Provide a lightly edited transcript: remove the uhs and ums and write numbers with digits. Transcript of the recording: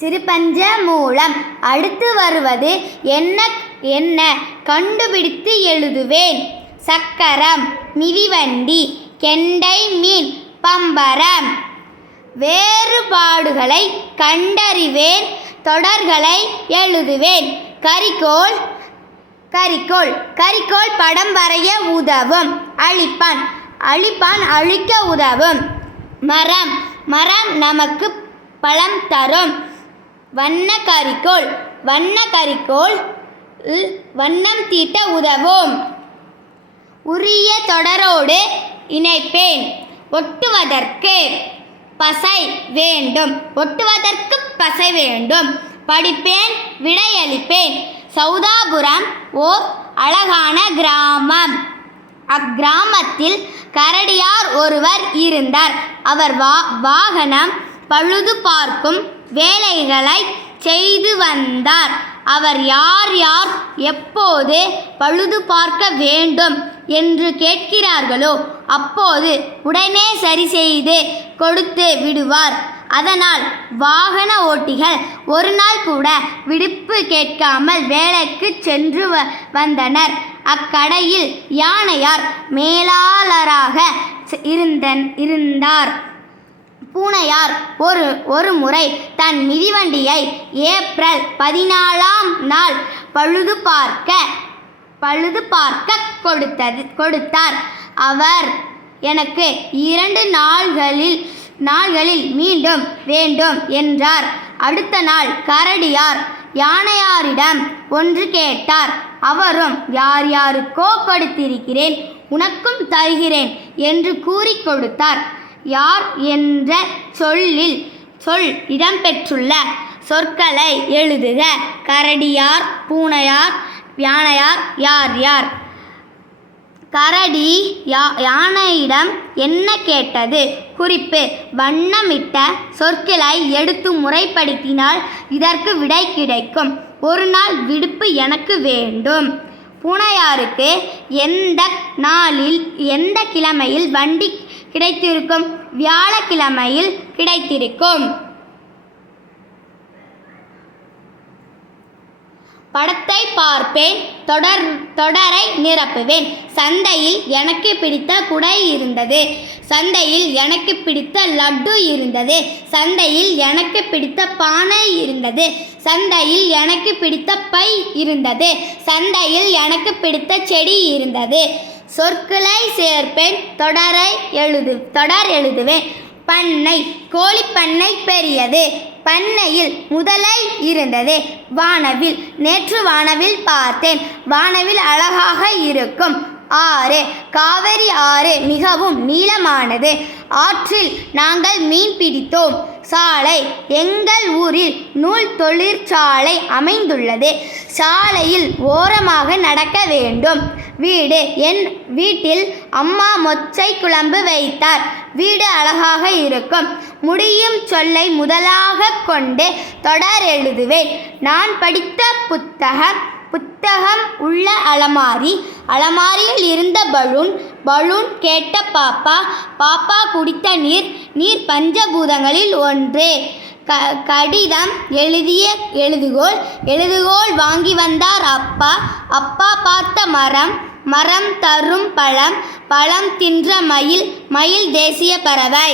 சிறுபஞ்ச மூலம். அடுத்து வருவது என்ன என்ன கண்டுபிடித்து எழுதுவேன். சக்கரம், மிதிவண்டி, கெண்டை மீன், பம்பரம். வேறுபாடுகளை கண்டறிவேன். தொடர்களை எழுதுவேன். கரிக்கோல் கரிக்கோல் கரிக்கோல் படம் வரைய உதவும். அழிப்பான் அழிப்பான் அழிக்க உதவும். மரம் மரம் நமக்கு பழம் தரும். வண்ண கரிக்கோல் வண்ண கரிக்கோல் வண்ணம் தீட்ட உதவும். உரிய தொடரோடு இணைப்பேன். ஒட்டுவதற்கு பசை வேண்டும். ஒட்டுவதற்கு பசை வேண்டும். படிப்பேன், விடையளிப்பேன். சௌதாபுரம் ஓர் அழகான கிராமம். அக்கிராமத்தில் கரடியார் ஒருவர் இருந்தார். அவர் வாகனம் பழுது பார்க்கும் வேலைகளை செய்து வந்தார். அவர் யார் யார் எப்போது பழுது பார்க்க வேண்டும் என்று கேட்கிறார்களோ அப்போது உடனே சரி செய்து கொடுத்து விடுவார். அதனால் வாகன ஓட்டிகள் ஒரு நாள் கூட விடுப்பு கேட்காமல் வேலைக்கு சென்று வந்தனர். அக்கடையில் யானையார் மேலாளராக இருந்தார். பூனையார் ஒரு முறை தன் மிதிவண்டியை ஏப்ரல் 14ஆம் நாள் பழுது பார்க்க கொடுத்தார். அவர் எனக்கு 2 நாள்களில் மீண்டும் வேண்டும் என்றார். அடுத்த நாள் கரடியார் யானையாரிடம் ஒன்று கேட்டார். அவரும் யார் யாருக்கோ கொடுத்திருக்கிறேன், உனக்கும் தருகிறேன் என்று கூறி கொடுத்தார். யார் என்ற சொல் இடம்பெற்றுள்ள சொற்களை எழுதுக. கரடியார், பூனையார், யானையார் யார் யார்? கரடி யானையிடம் என்ன கேட்டது? குறிப்பு: வண்ணமிட்ட சொற்களை எடுத்து முறைப்படுத்தினால் இதற்கு விடை கிடைக்கும். ஒரு நாள் விடுப்பு எனக்கு வேண்டும். பூனையாருக்கு எந்த கிழமையில் வண்டி கிடைத்திருக்கும்? வியாழக்கிழமையில் கிடைத்திருக்கும். படத்தை பார்ப்பேன். தொடரை நிரப்புவேன். சந்தையில் எனக்கு பிடித்த குடை இருந்தது. சந்தையில் எனக்கு பிடித்த லட்டு இருந்தது. சந்தையில் எனக்கு பிடித்த பானை இருந்தது. சந்தையில் எனக்கு பிடித்த பை இருந்தது. சந்தையில் எனக்கு பிடித்த செடி இருந்தது. சொற்களை சேர்ப்பேன். தொடர் எழுதுவேன். பண்ணை, கோழிப்பண்ணை பெரியது. பண்ணையில் முதலை இருந்தது. வானவில், நேற்று வானவில் பார்த்தேன். வானவில் அழகாக இருக்கும். ஆறு, காவிரி ஆறு மிகவும் நீளமானது. ஆற்றில் நாங்கள் மீன் பிடித்தோம். சாலை, எங்கள் ஊரில் நூல் தொழிற்சாலை அமைந்துள்ளது. சாலையில் ஓரமாக நடக்க வேண்டும். வீடு, என் வீட்டில் அம்மா மொச்சை குழம்பு வைத்தார். வீடு அழகாக இருக்கும். முடியும் சொல்லை முதலாக கொண்டு தொடர் எழுதுவேன். நான் படித்த புத்தகம் உள்ள அலமாரி. அலமாரியில் இருந்த பலூன் கேட்ட பாப்பா குடித்த நீர் பஞ்சபூதங்களில் ஒன்று. கடிதம் எழுதிய எழுதுகோல் வாங்கி வந்தார் அப்பா. அப்பா பார்த்த மரம் தரும் பழம் தின்ற மயில் தேசிய பறவை.